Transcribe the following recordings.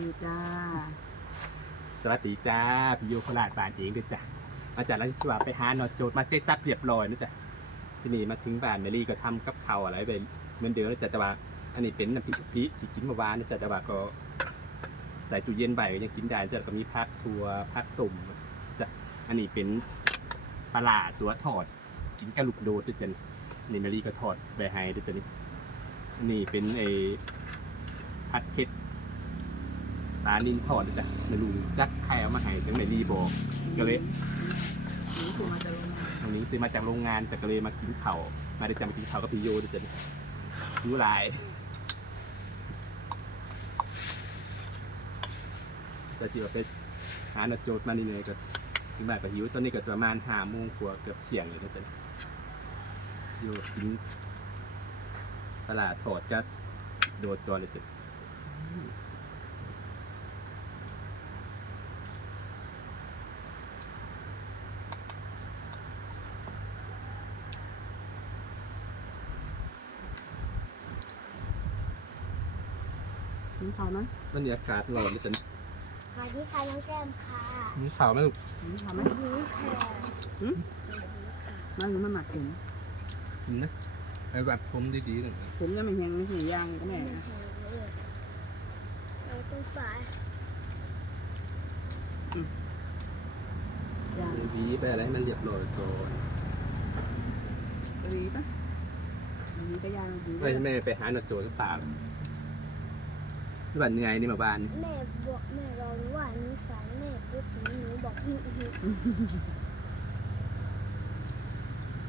ดีจ้า สวัสดีจ้าพี่โยโคราชบานเองด้วยจ้ะมาจากราชสวาไปหาหนอโจทย์มาเซ็ตซับเรียบร้อยนะจ๊ะที่นี่มาถึงบ้านเมลี่ก็ทำกับข้าวอะไรไปเหมือนเดิมนะจ๊ะแต่ว่าอันนี้เป็นน้ำพริกกะปิที่กินเมื่อวานนะจ๊ะแต่ว่าก็ ใส่ตู้เย็นใบก็ยังกินได้จ้ะแล้วก็มีผักถั่วผักตุ่มจ้ะอันนี้เป็นปลาร้าตัวทอด กินกระลูกโดดด้วยจ้ะนี่เมลี่ก็ทอดไปให้ด้วยจ้ะนี่อันนี้เป็นไอ้ผัดเผ็ด ปลานินทอดนะจ้ะไม่รู้จักใครเอามาให้จังไหนรีบอกก็เลยนี่คือมาจากโรงงานตรงนี้ซื้อมาจากโรงงานจากก็เลยมากินเข้าวมาได้จำกินเข้าวกับพี่โยด้วยจ้ะรู้หลายจะที่ว่าไปหาหนอโจทย์มานี่เลยก็ถึงบ่ายก็หิวตอนนี้ก็ประมาณห้าโมงกว่าเกือบเที่ยงอยู่นะจ๊ะโยกินตลาดทอดก็โดดก่อนเลยจ้ะ ข้าวไหมบรรยากาศร้อนเลยจ้ะค่ะที่ค่ะน้องแก้มค่ะนี่ข่าวไหมลูกกินข้าวไหมหิวค่ะมาหรือมาหมักถึงกินนะไอ้แบบผมดีๆหน่อยผมยังไม่เห็นไม่เห็นย่างก็แม่นะเราต้องไปย่างวีไปอะไรให้มันเรียบร้อยก่อนรีปะรีก็ย่างดีไม่ใช่แม่ไปหาหนอโจหรือเปล่า ที่บ้านเหนื่อยนี่มาบ้าน แม่บอกแม่รอว่านิสัยแม่ปุ๊บหนูบอกหิวหิว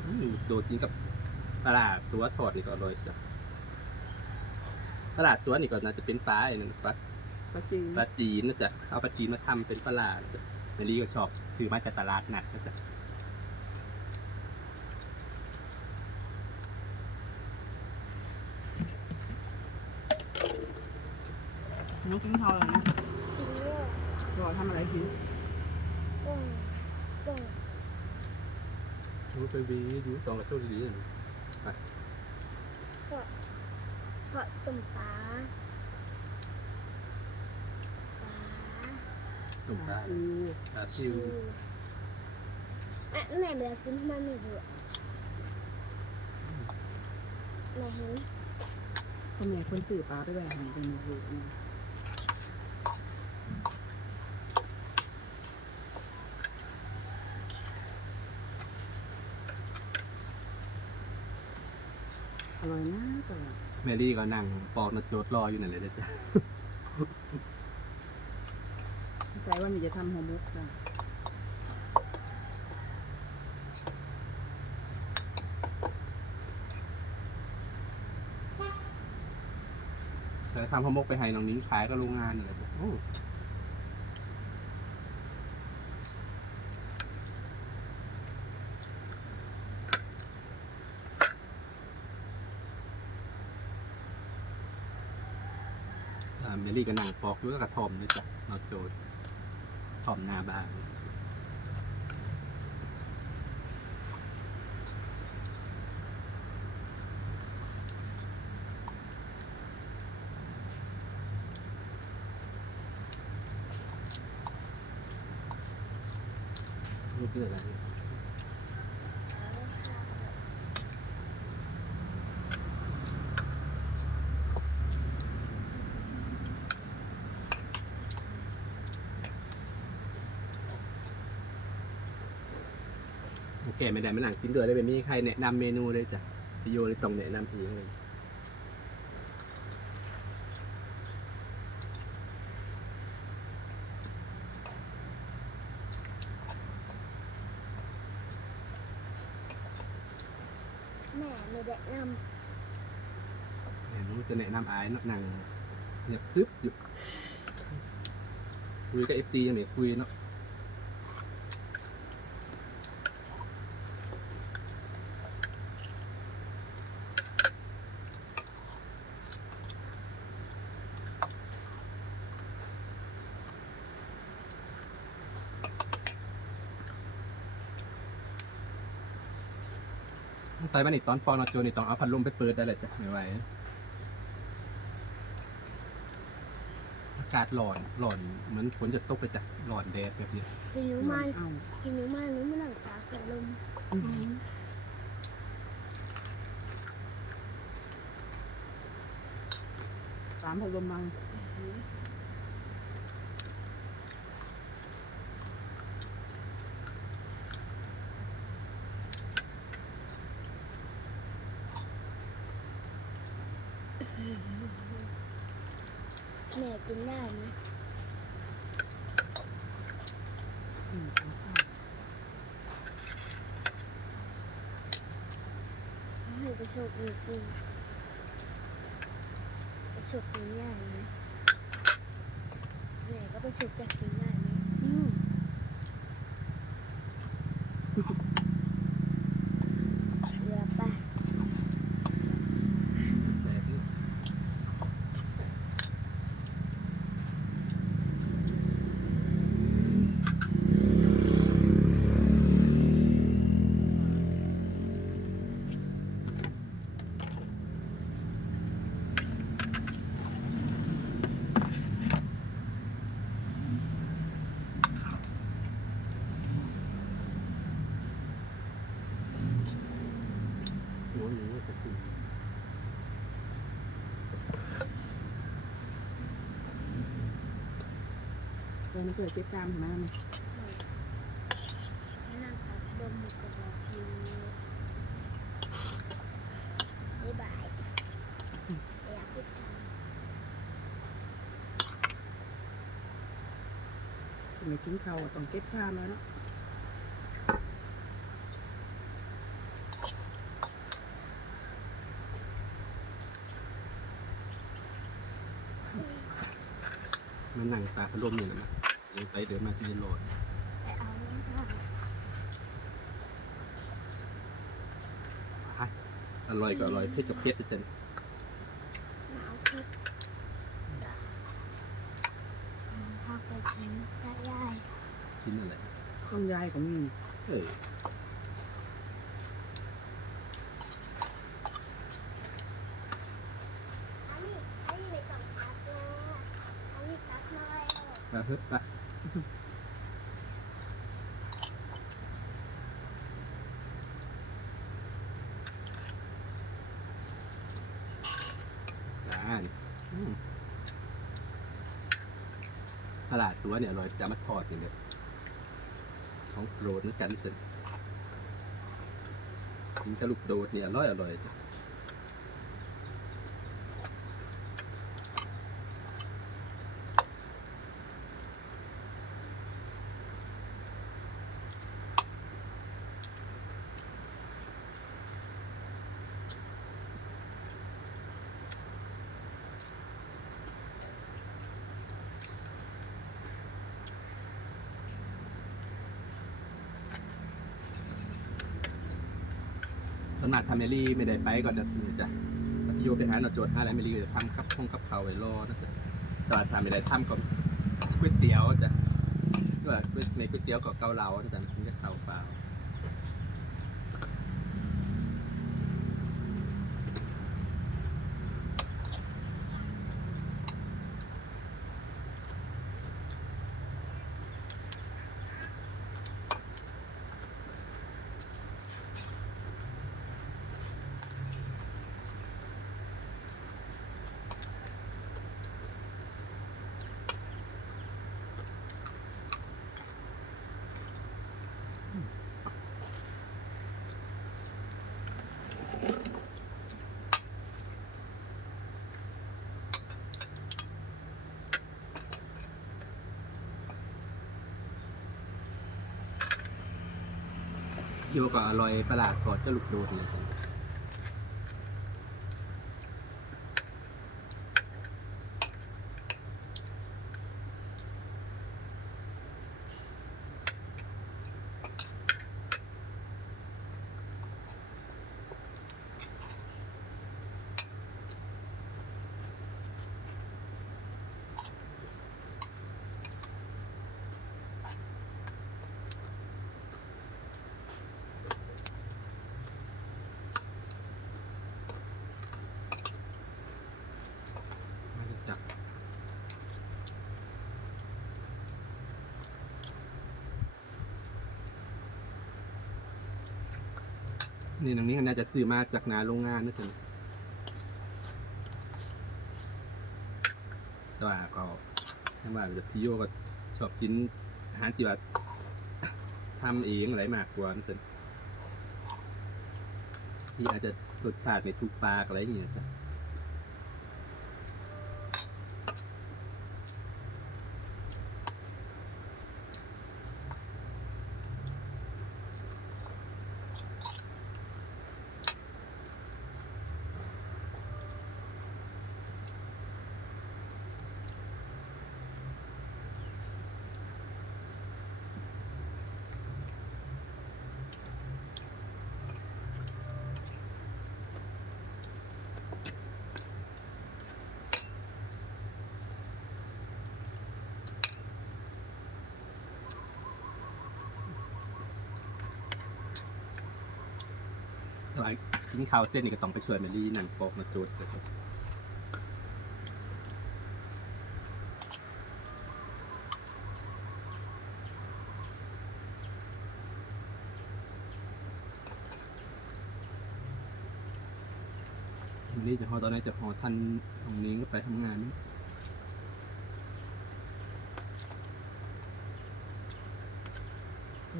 อืมโดดกินกับปลาร้าตัวทอดนี่ก็อร่อยจ้ะปลาร้าตัวนี่ก็น่าจะเป็นปลาไอ้นั่นปลาปลาจีนปลาจีนนะจ๊ะเอาปลาจีนมาทำเป็นปลาร้านะจ๊ะเมลี่ก็ชอบซื้อมาจากตลาดนัดนะจ๊ะ น้องกินข้าวอะไรนะหิวอะรอทำอะไรกินต้องต้องดูไปวีดูตองกระโจนดีๆหน่อยเพราะตุ่มปลาปลาหนุ่มปลาอือปลาซิชิววอะแม่เวลากินทำไมไม่ดูอะแม่เห็นคนใหญ่คนสื่อปลาไปแบบไหนเป็นมือถือนะอร่อยนะแต่ว่า เมลี่ก็นั่งปอกหนอโจทย์รออยู่นั่นเลยนะจ๊ะใจว่ามีจะทำหัวมุกจ้ะแต่ทำข้าวมกไปให้น้องนิ้งขายก็โรงงานนี่แหละจ้ะโอ้ อ่าเมลี่ก็นั่งปอกด้วยกระทอมด้วยจ้ะนอโจดทอมหน้าบ้านนี่คืองอะไร โอเคไม่ได้ไม่หลังกินเดือดเลยแบบนี้ใครแนะนำเมนูเลยจ้ะพี่โยเลยต้องแนะนำเองเลยแม่ไม่ได้นเมนูจะแนะนำอายเนาะนั่งเงียบซึบอยู่คุยกับเอฟตียังไม่คุยเนาะ ใส่มานี่ตอนปอนอโจนี่ต้องเอาพัดลมไปเปิดได้เลยจ้ะไม่ไหวากาศร้อนร้อนเหมือนฝนจะตกไปจากร้อนแดดแบบนี้กินหนูมาเอากินหนูมาหนูไม่นั่งตากกับลมสามพันลมมัง แม่กินได้ไหมอืมเอาข้าวให้ไปโชคดีกินไปโชคกินได้ไหมแม่ก็ไปโชคจะกินได้ไหมอืม เรือไป แดดนี่ โอ้ยโอ้ยขอบคุณ เพื่ อนเพื่อนเก็บตามเห็นไหมไหมนั่งตากลมหมดกระบอกพิวบ๊ายบายอยากพูดทาไม่ทิ้งเขาต้องเก็บข้ามแล้วเนาะมันหนังตาพัดลมนี่แหละนะ ดินไปเดินมาที่ร้อนไปเอาน้ำผ้าอร่อยก็อร่อยเผ็ดกับเผ็ดไปจนหนาวพิษพาไปกินได้ยายกินอะไรต้นยายก็มีเอออันนี้อันนี้ไม่ต้องตัดนะอันนี้ตัดมาแล้วมาเพิ่มมา จานตลาดตัวเนี่ยอร่อยจะมาทอดอย่างเงี้ยของโปรดเหมือนกันจ้ะกินกระลูกโดดเนี่ยอร่อยอร่อยาทำเมลี่ไม่ได้ไปก็จะยจะโยไปหาหนอโจทย์หาอะไรเมลี่จะทำกับพงกับเขาไว้รอนะจ๊ะตอนทำไม่ได้ทำก็ก๋วยเตี๋ยวจ้ะก็ในก๋วยเตี๋ยวกับเกาเหลานะจ๊ะมันจะเกาเปล่า โยก็อร่อยประหลาดกอดเจ้าลูกโดดเลย นี่ตรงนี้ก็น่าจะซื้อมาจากนาโรงงานนะจ๊ะแต่ว่าก็ถ้าว่าพี่โยก็ชอบกินอาหารที่ว่าทำเองอะไรมากกว่านะจ๊ะที่อาจจะรสชาติไม่ถูกปากอะไรอย่างเงี้ยจ้ะ กินข้าวเส้นนี่ก็ต้องไปช่วยแมรี่นั่งปอกมาจูดเลยจ้ะวันนี้จะพอตอนนี้จะพอท่านตรงนี้ก็ไปทำงานนี่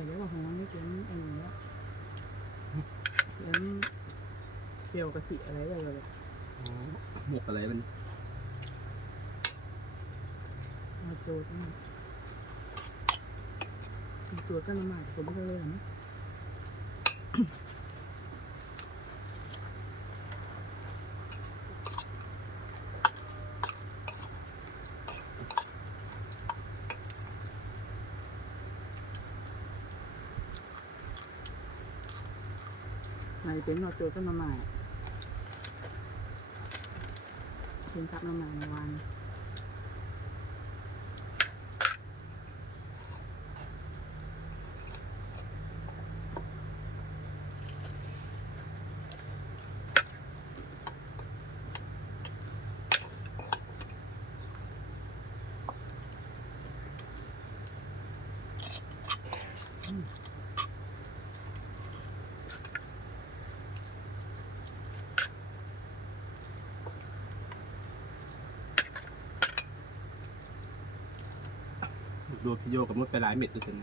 เดี๋ยวว่าของมันไม่กินเองแล้วเลี้ยง เจียวกะทิอะไรเลยเลยหมกอะไรมันมาโจทย์นี่ตัวก็ละหมาดผมก็เลยนะไหนเป็นหนอดโจทย์ก็มาใหม่เป็นทับมาใหม่เมื่อวาน ดูพี่โยกับมุดไปหลายเม็ดด้วยกัน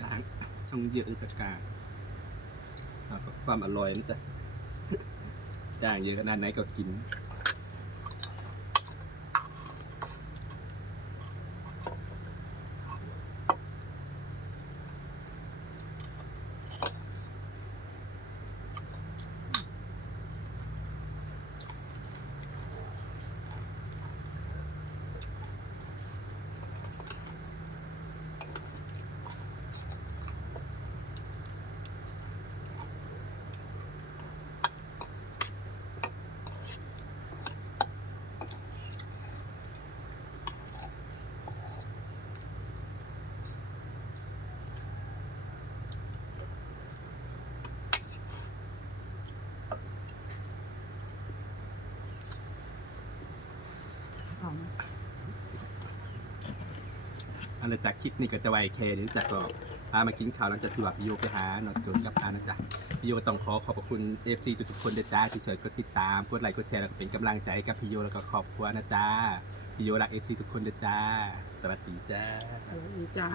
จางช่องเยอะจากกางความอร่อยนะจ๊ะจ้างเยอะขนาดไหนก็กิน เอันจากคลิปนี้ก็จะไวแค่นี้จากก็พามากินข้าวหลังจากที่ว่าพี่โยไปหาหนอดจนกับพานะจ๊ะพี่โยก็ต้องขอขอบคุณเอฟซีทุกๆคนด้วยจ้าที่ช่วยกดติดตามกดไลค์กดแชร์แล้วก็เป็นกำลังใจกับพี่โยแล้วก็ครอบครัวนะจ๊ะพี่โยรักเอฟซีทุกคนด้วยจ้าสวัสดีจ้าสวัสดีจ้า